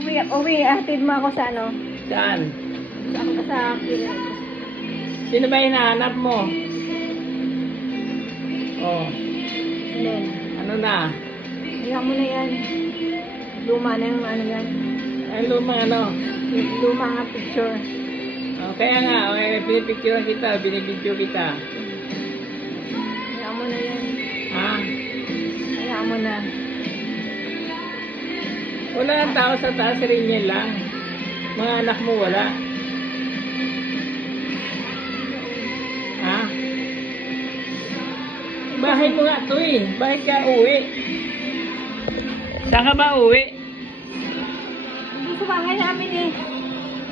Uwi, hatid mo ako sa ano? Saan? Sa akin. Sino ba hinahanap mo? Oh, Then, ano na? kaya mo na yan. Luma na yung ano yan. Ay, lumang ano? Luma nga picture. Oh, kaya nga, okay, pinipicture kita, binibidyo kita. Kaya mo na yan. Ha? Kaya mo na. Wala ang tao sa taas, rin yan lang. Mga anak mo wala. Ha? Bahay mo nga to eh. Bakit ka uwi? Saan ka ba uwi? Hindi sa bahay namin eh.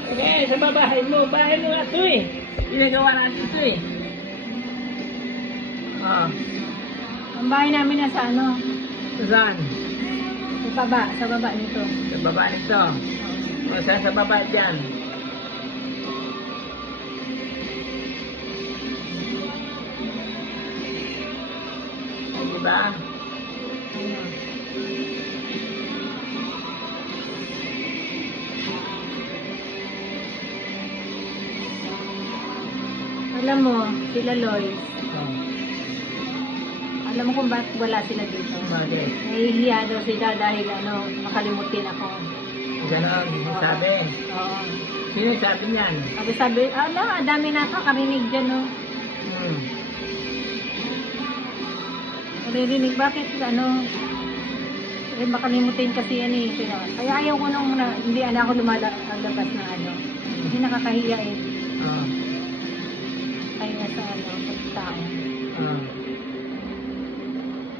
Okay, sa bahay mo. Bahay mo nga to eh. Ginagawa natin to eh. Ah, Ang bahay namin nasa ano? saan? Sa baba nito. Sa baba nito. O, saan sa baba dyan? O, diba? Alam mo, sila Lois. O, Alam mo kung bakit wala sila dito. bakit? Nahihiya daw sila dahil ano, makalimutin ako. Ganon, sabi. Oo. Sino sabi niyan? Sabi, ano, dami na ako, karinig dyan, no. Hmm. Naririnig, bakit, ano, eh, makalimutin kasi yan eh. Kaya ayaw ko nung, hindi ako lumabas na ano. Hindi nakakahiya eh. O, Kaya nga sa ano, pagkatao. o.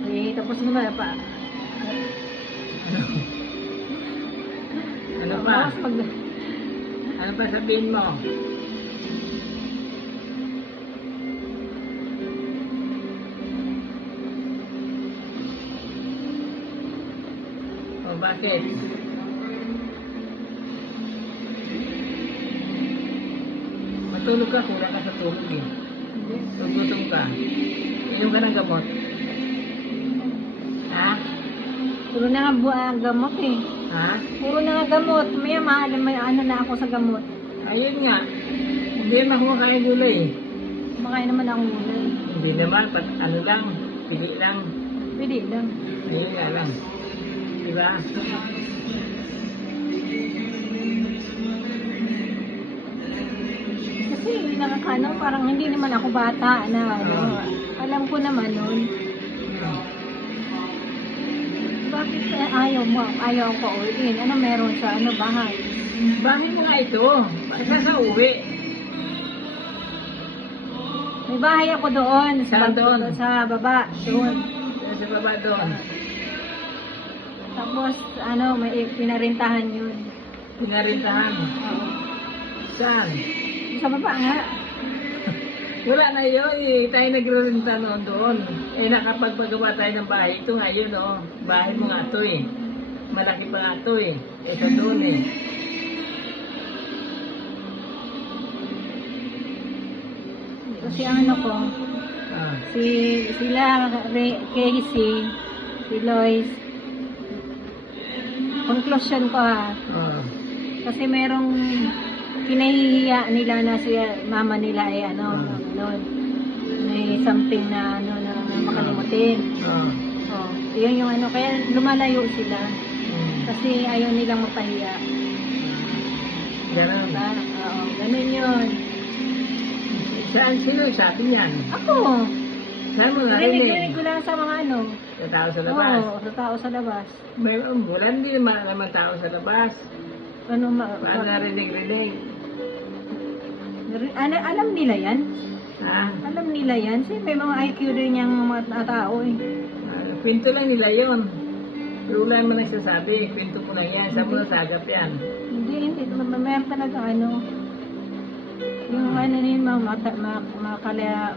Eh, tapos naman pa. Ano? Ano pa? Tapos pag, Ano pa sabihin mo? O, bakit? Matulog ka, kulang ka sa tulog eh. Tugutom ka. Inom ka ng gamot. Ha? puro na nga gamot eh. Ha? Puro na nga gamot. May ano na ako sa gamot. Ayun nga. Hindi naman kumakain gulay eh. Kumakain naman akong gulay. Hindi naman, ano lang, pili lang. Pwede lang. Ayun nga lang. Diba? Kasi nakakano, parang hindi naman ako bata na ano. Alam ko naman nun. Bakit ayaw ko uwiin? Ano meron sa ano bahay? Bahay mo nga ito. Bakit sa uwi? May bahay ako doon. Saan doon? Sa baba. Doon. Sa baba doon. Tapos ano, may pinarintahan yun. Pinarintahan. Oo. Saan? Sa baba nga. Wala na yun eh. Tayo nagre-renta noon doon. Eh nakapagpagawa tayo ng bahay. Ito nga yun oh. Bahay mo nga ito eh. Malaki pa nga ito eh. Ito doon eh. Kasi ang ano ko, Ah. sila, Casey, si Lois, conclusion ko ha, Oh. kasi merong kinahihiya nila na si mama nila ay ano, may something na ano na makalimutin. Oh. Oh, yun yung ano, kaya lumalayo sila Hmm. kasi ayaw nilang mapahiya. Ganun. Diba? Oo, ganun yun. Saan sino sabi niyan? Ako, Saan mo narinig narinig? ko lang sa mga ano. Sa tao sa labas? Oo, sa tao sa labas. May wala hindi naman tao sa labas. Ano, Paano narinig-rinig? alam nila yan. Ha? Alam nila yan. Kasi may mga IQ din yung mga tao eh. Pinto lang nila yon. Pero wala mo nagsasabi. Pinto ko lang yan. Saan mo nasagap yan? Hindi. Mayroon talaga ano. Yung ano nila,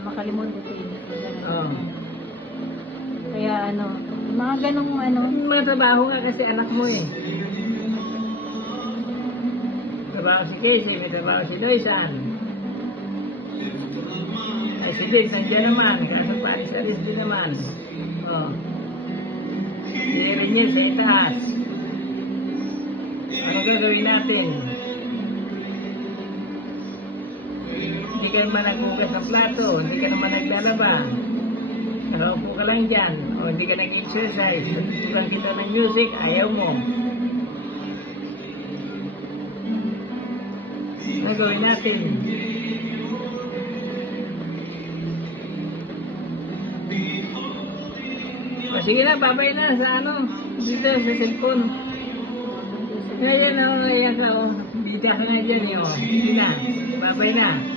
makalimutan ko yun. Oo. Kaya ano, mga ganong ano. May trabaho nga kasi anak mo eh. Trabaho si Casey, may trabaho si Loisan. Ay si Liz, nandiyan naman. Kaso pa, si Liz din naman. Oh. Si Renier sa itaas. Ano Ang gagawin natin, hindi ka naman naghugas ng plato, hindi ka naman naglalaba. Nakaupo ka lang dyan, o hindi ka nag-exercise, tutukan kita ng music, ayaw mo. Ang gagawin natin, o sige na, babay na sa ano, dito sa cellphone. Ngayon o, ayan ka o, dito ka nga dyan o, hindi na, babay na.